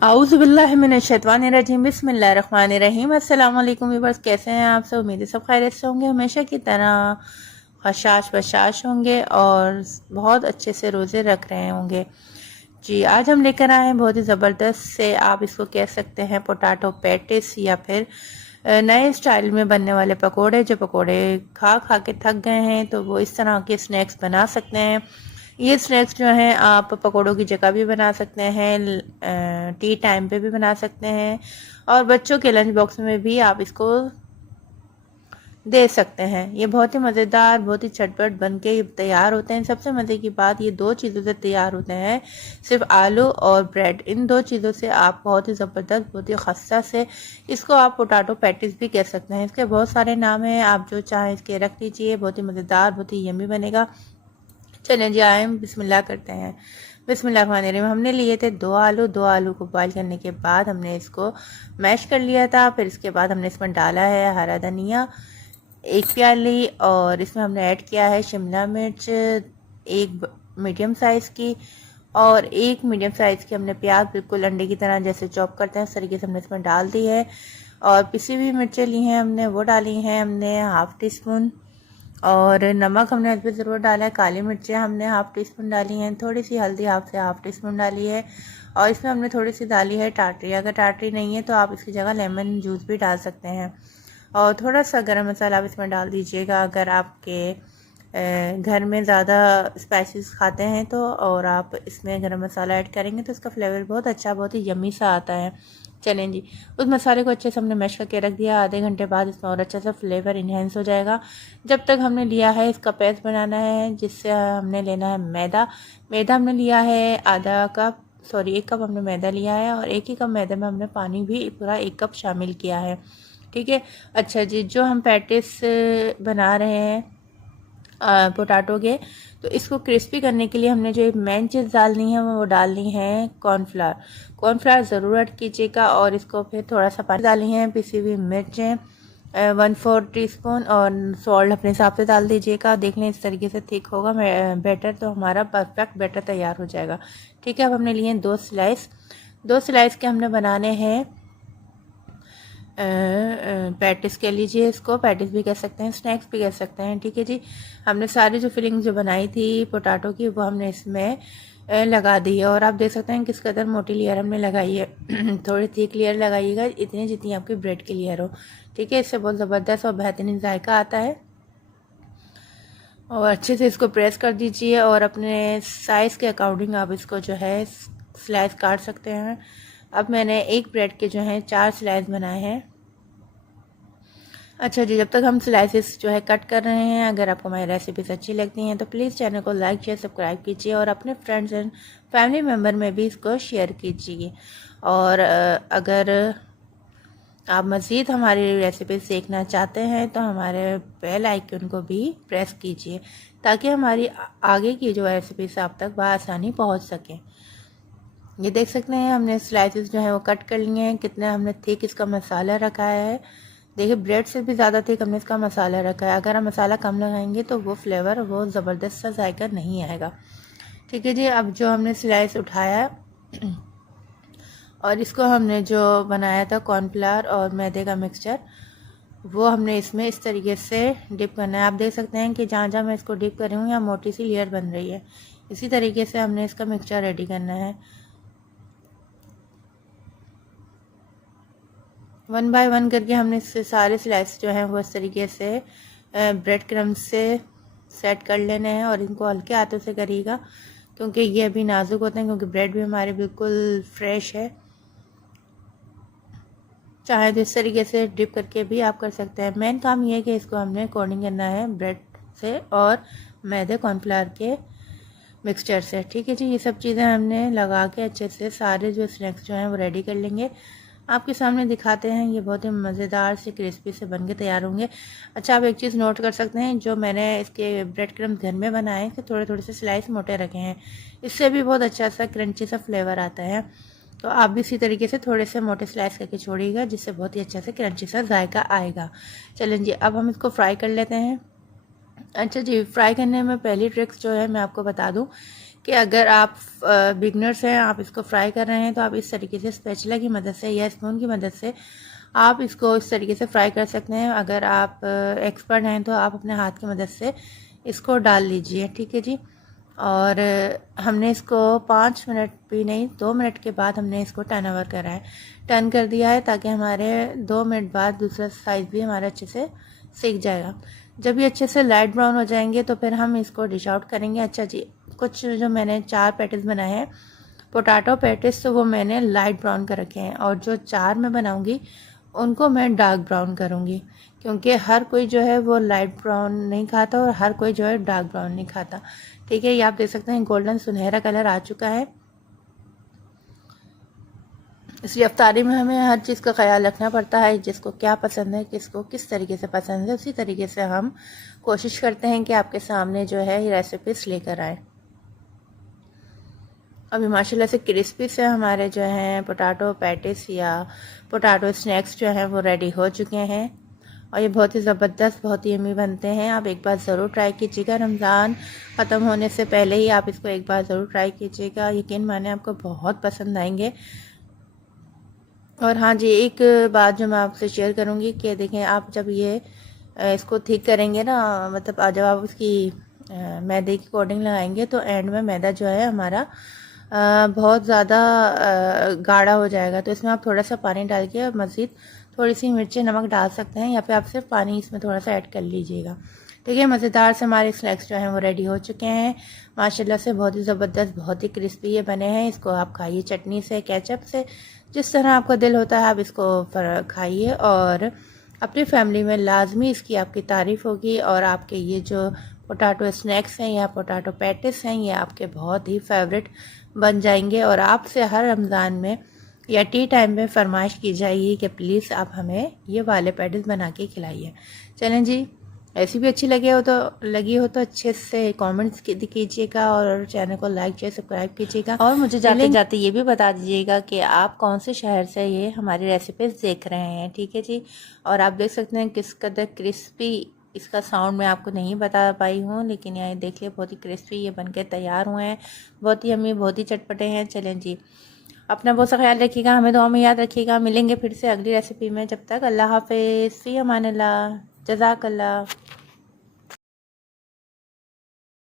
आऊज़ुबिल्लाहिमिनश्शैतानिर्रजीम बिस्मिल्लाहिर्रहमानिर्रहीम। अस्सलाम वालेकुम व्यूअर्स, कैसे हैं आप सब? उम्मीद है सब खैरियत से होंगे, हमेशा की तरह हशाश बशाश होंगे और बहुत अच्छे से रोज़े रख रहे होंगे। जी, आज हम लेकर आए हैं बहुत ही ज़बरदस्त से, आप इसको कह सकते हैं पोटैटो पैटिस या फिर नए स्टाइल में बनने वाले पकोड़े। जो पकोड़े खा खा के थक गए हैं तो वो इस तरह के स्नैक्स बना सकते हैं। ये स्नैक्स जो हैं आप पकोड़ों की जगह भी बना सकते हैं, टी टाइम पे भी बना सकते हैं और बच्चों के लंच बॉक्स में भी आप इसको दे सकते हैं। ये बहुत ही मज़ेदार, बहुत ही झटपट बन के तैयार होते हैं। सबसे मज़े की बात, ये दो चीज़ों से तैयार होते हैं, सिर्फ आलू और ब्रेड। इन दो चीज़ों से आप बहुत ही ज़बरदस्त, बहुत ही खस्ता से, इसको आप पोटैटो पैटिस भी कह सकते हैं। इसके बहुत सारे नाम हैं, आप जो चाहें इसके रख लीजिए। बहुत ही मज़ेदार, बहुत ही यम्मी बनेगा। चलें जी, आए बिस्मिल्लाह करते हैं। बिस्मिल्लाहिर्रहमानिर्रहीम। हमने लिए थे दो आलू को बॉईल करने के बाद हमने इसको मैश कर लिया था। फिर इसके बाद हमने इसमें डाला है हरा धनिया एक प्याली, और इसमें हमने ऐड किया है शिमला मिर्च एक मीडियम साइज़ की, और एक मीडियम साइज़ की हमने प्याज बिल्कुल अंडे की तरह जैसे चॉप करते हैं उस तरीके से हमने इसमें डाल दी है। और पिसी हुई मिर्चें ली हैं हमने, वो डाली हैं हमने हाफ़ टी स्पून, और नमक हमने इसमें ज़रूर डाला है। काली मिर्चें हमने हाफ़ टी स्पून डाली हैं। थोड़ी सी हल्दी हाफ़ टी स्पून डाली है, और इसमें हमने थोड़ी सी डाली है टाटरी। अगर टाटरी नहीं है तो आप इसकी जगह लेमन जूस भी डाल सकते हैं। और थोड़ा सा गरम मसाला आप इसमें डाल दीजिएगा अगर आपके घर में ज़्यादा स्पाइसेस खाते हैं तो, और आप इसमें गरम मसाला ऐड करेंगे तो इसका फ्लेवर बहुत अच्छा, बहुत ही यम्मी सा आता है। चलें जी, उस मसाले को अच्छे से हमने मैश करके रख दिया। आधे घंटे बाद इसमें और अच्छा सा फ्लेवर इन्हेंस हो जाएगा। जब तक हमने लिया है इसका पेस्ट बनाना है, जिससे हमने लेना है मैदा। मैदा हमने लिया है एक कप हमने मैदा लिया है, और एक ही कप मैदे में हमने पानी भी पूरा एक कप शामिल किया है। ठीक है। अच्छा जी, जो हम पैटिस बना रहे हैं पोटैटो के, तो इसको क्रिस्पी करने के लिए हमने जो एक मेन चीज़ डालनी है वो डालनी है कॉर्नफ्लावर। कॉर्नफ्लावर ज़रूर ऐड कीजिएगा, और इसको फिर थोड़ा सा पानी डालनी है। पिसी हुई मिर्चें 1/4 टीस्पून, और सॉल्ट अपने हिसाब से डाल दीजिएगा। देख लें इस तरीके से थिक होगा बैटर, तो हमारा परफेक्ट बैटर तैयार हो जाएगा। ठीक है। अब हमने लिए दो स्लाइस के हमने बनाने हैं पैटिस कह लीजिए, इसको पैटिस भी कह सकते हैं, स्नैक्स भी कह सकते हैं। ठीक है जी। हमने सारी जो फिलिंग जो बनाई थी पोटैटो की वो हमने इसमें लगा दी है, और आप देख सकते हैं किस कदर मोटी लेयर हमने लगाई है। थोड़ी थिक लेयर लगाइएगा, इतनी जितनी आपकी ब्रेड की लेयर हो। ठीक है। इससे बहुत ज़बरदस्त और बेहतरीन जायका आता है। और अच्छे से इसको प्रेस कर दीजिए, और अपने साइज़ के अकॉर्डिंग आप इसको जो है स्लाइस काट सकते हैं। अब मैंने एक ब्रेड के जो हैं 4 स्लाइस बनाए हैं। अच्छा जी, जब तक हम स्लाइसेस जो है कट कर रहे हैं, अगर आपको हमारी रेसिपीज अच्छी लगती हैं तो प्लीज़ चैनल को लाइक शेयर सब्सक्राइब कीजिए, और अपने फ्रेंड्स एंड फैमिली मेम्बर में भी इसको शेयर कीजिए। और अगर आप मज़ीद हमारी रेसिपीज देखना चाहते हैं तो हमारे बेल आइकन को भी प्रेस कीजिए, ताकि हमारी आगे की जो रेसिपीज आप तक बआसानी पहुँच सकें। ये देख सकते हैं हमने स्लाइसेस जो है वो कट कर लिए हैं। कितना हमने थिक इसका मसाला रखा है, देखिए ब्रेड से भी ज़्यादा थिक हमने इसका मसाला रखा है। अगर हम मसाला कम लगाएंगे तो वो फ्लेवर, वो ज़बरदस्त सा जायका नहीं आएगा। ठीक है जी। अब जो हमने स्लाइस उठाया और इसको हमने जो बनाया था कॉर्नफ्लावर और मैदे का मिक्सचर, वो हमने इसमें इस तरीके से डिप करना है। आप देख सकते हैं कि जहाँ जहाँ मैं इसको डिप कर रही हूँ यहाँ मोटी सी लेयर बन रही है। इसी तरीके से हमने इसका मिक्सचर रेडी करना है। 1 बाय 1 करके हमने इससे सारे स्लाइस जो हैं वो इस तरीके से ब्रेड क्रम्ब से सेट कर लेने हैं, और इनको हल्के हाथों से करिएगा क्योंकि ये अभी नाजुक होते हैं, क्योंकि ब्रेड भी हमारे बिल्कुल फ्रेश है। चाहे तो इस तरीके से डिप करके भी आप कर सकते हैं। मेन काम ये है कि इसको हमने कोटिंग करना है ब्रेड से और मैदे कॉर्नफ्लावर के मिक्सचर से। ठीक है जी। ये सब चीज़ें हमने लगा के अच्छे से सारे जो स्नैक्स जो हैं वो रेडी कर लेंगे। आपके सामने दिखाते हैं, ये बहुत ही मज़ेदार से क्रिस्पी से बन के तैयार होंगे। अच्छा, आप एक चीज़ नोट कर सकते हैं, जो मैंने इसके ब्रेड क्रम्ब घर में बनाए कि थोड़े थोड़े से स्लाइस मोटे रखे हैं, इससे भी बहुत अच्छा सा क्रंची सा फ्लेवर आता है। तो आप भी इसी तरीके से थोड़े से मोटे स्लाइस करके छोड़िएगा, जिससे बहुत ही अच्छा से क्रंची सा जायका आएगा। चलें जी, अब हम इसको फ्राई कर लेते हैं। अच्छा जी, फ्राई करने में पहली ट्रिक्स जो है मैं आपको बता दूं कि अगर आप बिगनर्स हैं, आप इसको फ्राई कर रहे हैं, तो आप इस तरीके से स्पैचुला की मदद से या स्पून की मदद से आप इसको इस तरीके से फ्राई कर सकते हैं। अगर आप एक्सपर्ट हैं तो आप अपने हाथ की मदद से इसको डाल लीजिए, ठीक है जी। और हमने इसको 5 मिनट भी नहीं, 2 मिनट के बाद हमने इसको टर्न ओवर करा है, टर्न कर दिया है, ताकि हमारे 2 मिनट बाद दूसरा साइज़ भी हमारा अच्छे से सीख जाएगा। जब ये अच्छे से लाइट ब्राउन हो जाएंगे तो फिर हम इसको डिश आउट करेंगे। अच्छा जी, कुछ जो मैंने 4 पैटीज़ बनाए हैं पोटैटो पैटीज़, तो वो मैंने लाइट ब्राउन कर रखे हैं, और जो 4 मैं बनाऊंगी उनको मैं डार्क ब्राउन करूंगी, क्योंकि हर कोई जो है वो लाइट ब्राउन नहीं खाता और हर कोई जो है डार्क ब्राउन नहीं खाता, ठीक है। ये आप देख सकते हैं गोल्डन सुनहरा कलर आ चुका है। इसलिए अफ्तारी में हमें हर चीज़ का ख्याल रखना पड़ता है, जिसको क्या पसंद है, किसको किस तरीके से पसंद है, उसी तरीके से हम कोशिश करते हैं कि आपके सामने जो है ये रेसिपीज लेकर आए। अभी माशाल्लाह से क्रिस्पी से हमारे जो हैं पोटैटो पैटीज़ या पोटैटो स्नैक्स जो हैं वो रेडी हो चुके हैं, और ये बहुत ही ज़बरदस्त, बहुत ही यम्मी बनते हैं। आप एक बार ज़रूर ट्राई कीजिएगा, रमज़ान ख़त्म होने से पहले ही आप इसको एक बार ज़रूर ट्राई कीजिएगा, यकीन माने आपको बहुत पसंद आएंगे। और हाँ जी, एक बात जो मैं आपसे शेयर करूँगी कि देखें, आप जब ये इसको ठीक करेंगे ना, मतलब जब आप इसकी मैदे की कोटिंग लगाएंगे तो एंड में मैदा जो है हमारा बहुत ज़्यादा गाढ़ा हो जाएगा, तो इसमें आप थोड़ा सा पानी डाल के मज़ीद थोड़ी सी मिर्ची नमक डाल सकते हैं, या फिर आप सिर्फ पानी इसमें थोड़ा सा ऐड कर लीजिएगा। ठीक है, मज़ेदार से हमारे स्नैक्स जो हैं वो रेडी हो चुके हैं माशाल्लाह से, बहुत ही ज़बरदस्त, बहुत ही क्रिस्पी ये बने हैं। इसको आप खाइए चटनी से, केचप से, जिस तरह आपका दिल होता है आप इसको खाइए, और अपनी फैमिली में लाजमी इसकी आपकी तारीफ़ होगी, और आपके ये जो पोटैटो स्नैक्स हैं या पोटैटो पैटीज़ हैं ये आपके बहुत ही फेवरेट बन जाएंगे, और आपसे हर रमज़ान में या टी टाइम में फरमाइश की जाएगी कि प्लीज़ आप हमें ये वाले पैटीज़ बना के खिलाइए। चलें जी, ऐसी भी अच्छी लगी हो तो अच्छे से कमेंट्स कीजिएगा, और चैनल को लाइक शेयर सब्सक्राइब कीजिएगा, और मुझे जाते जाते ये भी बता दीजिएगा कि आप कौन से शहर से ये हमारी रेसिपीज़ देख रहे हैं, ठीक है जी। और आप देख सकते हैं किस कदर क्रिस्पी, इसका साउंड मैं आपको नहीं बता पाई हूँ, लेकिन यहाँ देखिए बहुत ही क्रिस्पी ये बनके तैयार हुए हैं, बहुत ही यम्मी, बहुत ही चटपटे हैं। चलें जी, अपना बहुत सा ख्याल रखिएगा, हमें दुआ में याद रखिएगा। मिलेंगे फिर से अगली रेसिपी में, जब तक अल्लाह हाफिज़, फ़ी अमान अल्लाह, जज़ाकल्लाह।